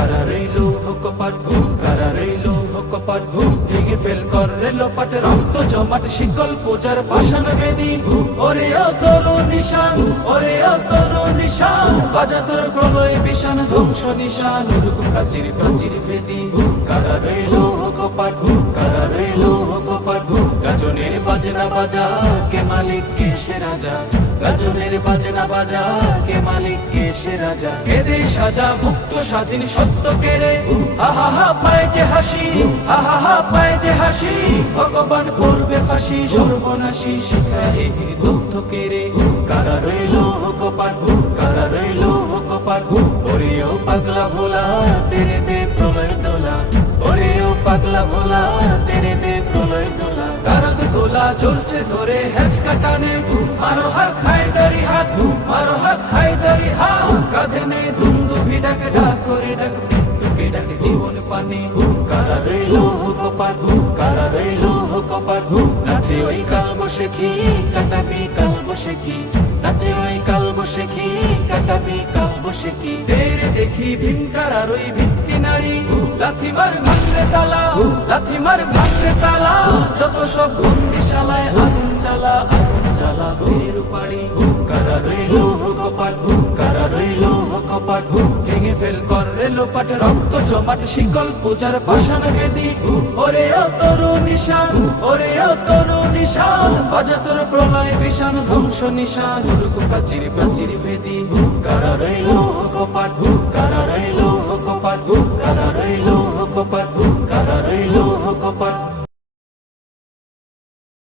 কারা রইল কপাট, কারা রইল কপাট, ভেঙে ফেল কর রেলোপাট, রক্ত জমাট শিকল পূজার পাষাণ বেদী, ওরে ও তোর নিশান, ওরে ও তোর নিশান, বাজা তোর প্রলয় বিশান, ধ্বংস নিশান, উড়ুক প্রাচীর প্রাচীর বেদী, কারা রইল কপাট, কারা রইল কপাট, গাজনের বাজনা বাজা কে মালিক কে সে রাজা, গাজনের বাজনা বাজা কে মালিক কে সে রাজা, কেদে সাজা মুক্ত স্বাধীন সত্য কেড়ে, আহা হা পায় যে হাসি, আহা হা পায় যে হাসি, ভগবান করবে ফাঁসি, সর্বনাশী শিখায় দুঃখ কেড়ে, কারা রইল কপাট, কারা রইল কপাট, ওরে ও পাগলা ভোলা তেরে দে প্রলয় দোলা, ওরে ও পাগলা ভোলা তেরে দে প্রলয় দোলা, কারদ গোলা জোরসে ধরে হেঁচ কাটানে, মারো হাত খায়দারি হাত, মারো হাত খায়দারি হাত, কাঁধে নে দুন্দুভি ডাকে ডাক করে ডাক তোকে ডাকে জীবন পানে, কারা রইল কপাট, কারা রইল কপাট, নাচে ওই কাল বসে কি কাটাবি কাল বসে কি, নাচে ওই কাল বসে কি কাটাবি কাল বসে কি, তেরে দেখি ভিনকার আর ওই ভিত্তি নারী, লাথি মার ভাঙরে তালা, লাথি মার ভাঙরে তালা, যত সব বন্দিশালায় আগুন জ্বালা, আগুন জ্বালা ফের পাড়ি, কারা রইল কপাট, কারা রইল কপাট, ভেঙে ফেল কর রেলোপাট, রক্ত জমাট শিকল পূজার পাষাণ বেদী, ওরে ও তোর নিশান, ওরে ও তোর নিশান, বাজা তোর প্রলয় বিশান, ধ্বংস নিশান, উড়ুক প্রাচীর প্রাচীর বেদী, কারা রইল কপাট, কারা রইল কপাট, কারা রইল কপাট, কারা রইল কপাট।